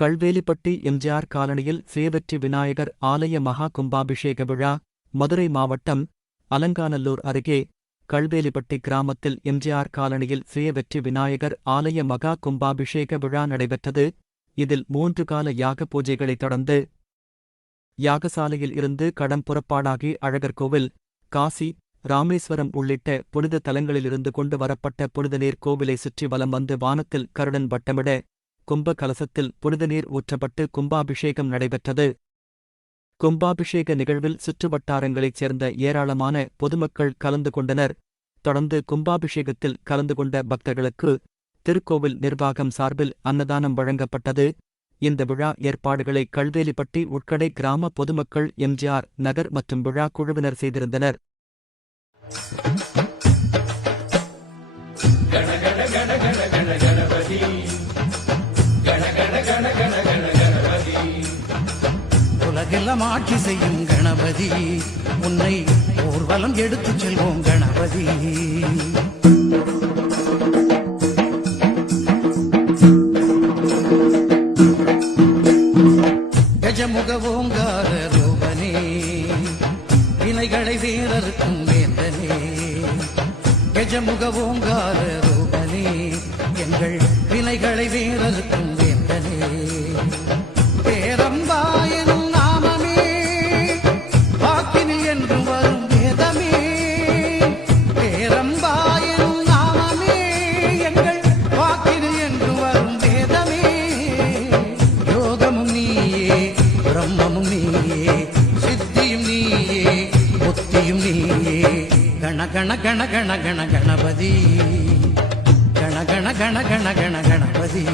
கள்வேலிப்பட்டி எம்ஜிஆர் காலனியில் சேவற்றி விநாயகர் ஆலய மகா கும்பாபிஷேக விழா. மதுரை மாவட்டம் அலங்காநல்லூர் அருகே கள்வேலிப்பட்டி கிராமத்தில் எம்ஜிஆர் காலனியில் சேவற்றி விநாயகர் ஆலய மகா கும்பாபிஷேக விழா நடைபெற்றது. இதில் 3 கால யாக பூஜைகளைத் தொடர்ந்து யாகசாலையில் இருந்து கடம் புறப்பாடாகி அழகர் கோவில், காசி, ராமேஸ்வரம் உள்ளிட்ட புனித தலங்களிலிருந்து கொண்டு வரப்பட்ட புனிதநீர் கோவிலை சுற்றி வலம் வந்து வானத்தில் கருடன் வட்டமிட கும்ப கலசத்தில் புனிதநீர் ஊற்றப்பட்டு கும்பாபிஷேகம் நடைபெற்றது. கும்பாபிஷேக நிகழ்வில் சுற்றுவட்டாரங்களைச் சேர்ந்த ஏராளமான பொதுமக்கள் கலந்து கொண்டனர். தொடர்ந்து கும்பாபிஷேகத்தில் கலந்து கொண்ட பக்தர்களுக்கு திருக்கோவில் நிர்வாகம் சார்பில் அன்னதானம் வழங்கப்பட்டது. இந்த விழா ஏற்பாடுகளை கள்வேலிப்பட்டி உட்கடை கிராம பொதுமக்கள், எம்ஜிஆர் நகர் மற்றும் விழா குழுவினர் செய்திருந்தனர். உலகெல்லாம் ஆட்சி செய்யும் கணபதி, உன்னை ஊர்வலம் எடுத்துச் செல்வோம் கணபதி. கஜமுக ஓங்கார ரூபனே, வினைகளை வேறறுக்கும் வேந்தனே. கஜமுக ஓங்கார ரூபனே, எங்கள் வினைகளை வேறறுக்கும் வேந்தனே. பேரம்பாயனும் நாமமே வாக்கினில் என்று வரும் வேதமே. பேரம்பாயனும் நாமமே எங்கள் வாக்கினில் என்று வரும் வேதமே. யோகமும் நீயே, பிரம்மமும் நீயே, சித்தியும் நீயே, புத்தியும் நீயே. கண கண கண கண கண கணபதி, கண கண கண கண கண கணபதி.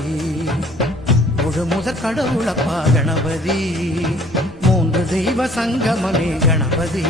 முதற் கடவுளப்பா கணபதி, 3 தெய்வ சங்கமமே கணபதி.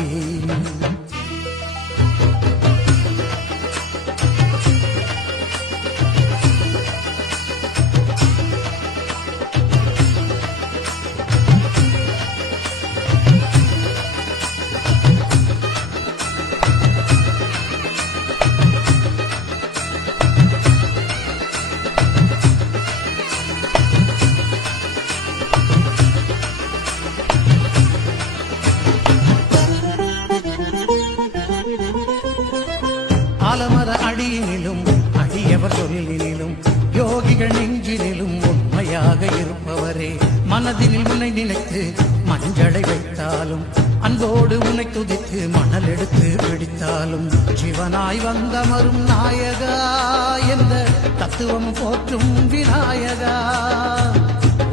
ஆலமர அடியினிலும் அடியவர் சொல்லினிலும் யோகிகள் நெஞ்சினிலும் உண்மையாக இருப்பவரே. மனதினில் உன்னை நினைத்து மஞ்சளை வைத்தாலும், அன்போடு உன்னை துதித்து மணல் எடுத்து பிடித்தாலும், சிவனாய் வந்தமரும் நாயகா என்ற தத்துவம் போற்றும் விநாயகா.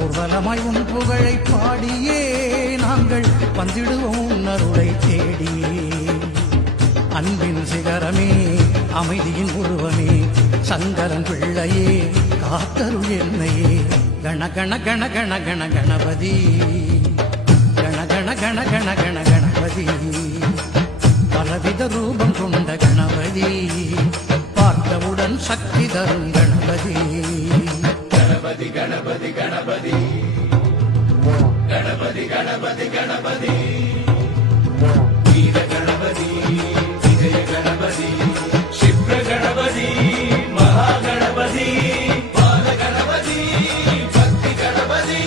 ஊர்வலமாய் உன் புகழை பாடியே நாங்கள் வந்திடுவோம் அருளை தேடியே. அன்பின் சிகரமே, அமைதியின் உருவமே, சங்கரன் பிள்ளையே, காத்தருள் என்னையே. கண கண கண கண கண கணபதி, கண கண கண கண கண கணபதி. பலவித ரூபம் கொண்ட கணபதி, பார்த்தவுடன் சக்தி தரும் கணபதி. கணபதி கணபதி கணபதி, கணபதி கணபதி கணபதி, வீர கணபதி, விஜய கணபதி, சிப்ர கணபதி, மகா கணபதி, பால கணபதி, பக்தி கணபதி,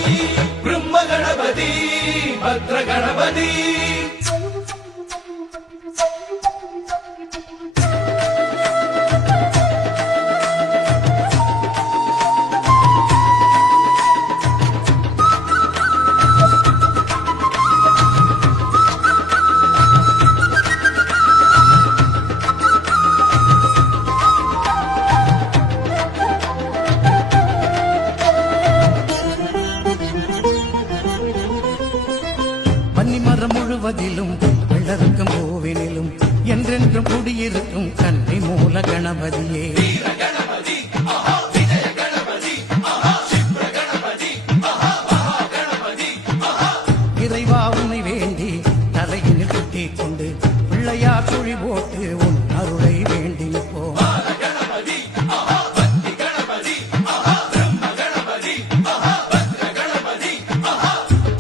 பிரம்ம கணபதி, பத்ர கணபதி. பன்னிமரம் முழுவதிலும் வெள்ளருக்கும் பூவினிலும் என்றென்றும் குடியிருக்கும் கன்னி மூல கணபதியே. இறைவா உன்னை வேண்டி தலையினில் குட்டிக் கொண்டு பிள்ளையார் சுழி போட்டு உன் அருளை வேண்டி நிற்போம்.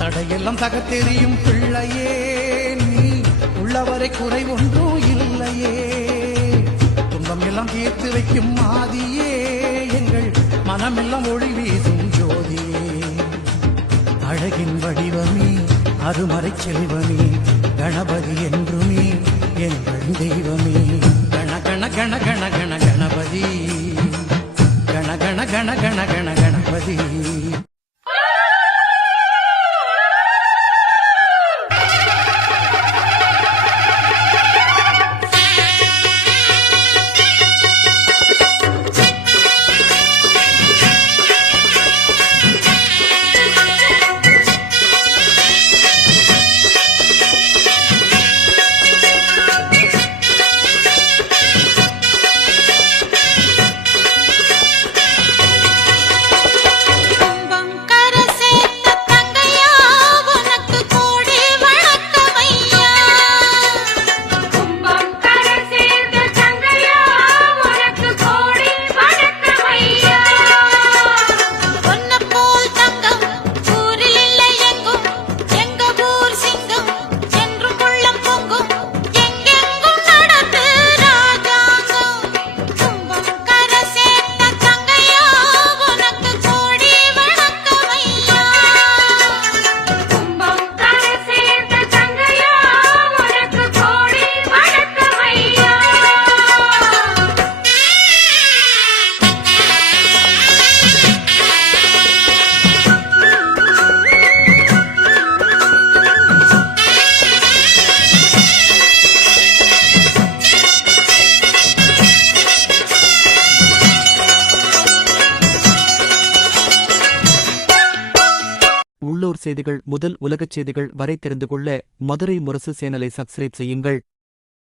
தடையெல்லாம் தகத்தெறியும் பிள்ளையே, நீ உள்ளவரை குறை ஒன்றும் இல்லையே. துன்பம் எல்லாம் தீர்த்து வைக்கும் மாதியே, எங்கள் மனமெல்லாம் ஒளி வீசும் ஜோதியே. அழகின் வடிவமே அருமறை செல்வமே கணபதி என்றுமே எங்கள் தெய்வமே கண கண கண கண கண கணபதி கண கண கண கண கண கணபதி உள்ளூர் செய்திகள் முதல் உலகச் செய்திகள் வரை தெரிந்து கொள்ள மதுரை முரசு சேனலை சப்ஸ்கிரைப் செய்யுங்கள்.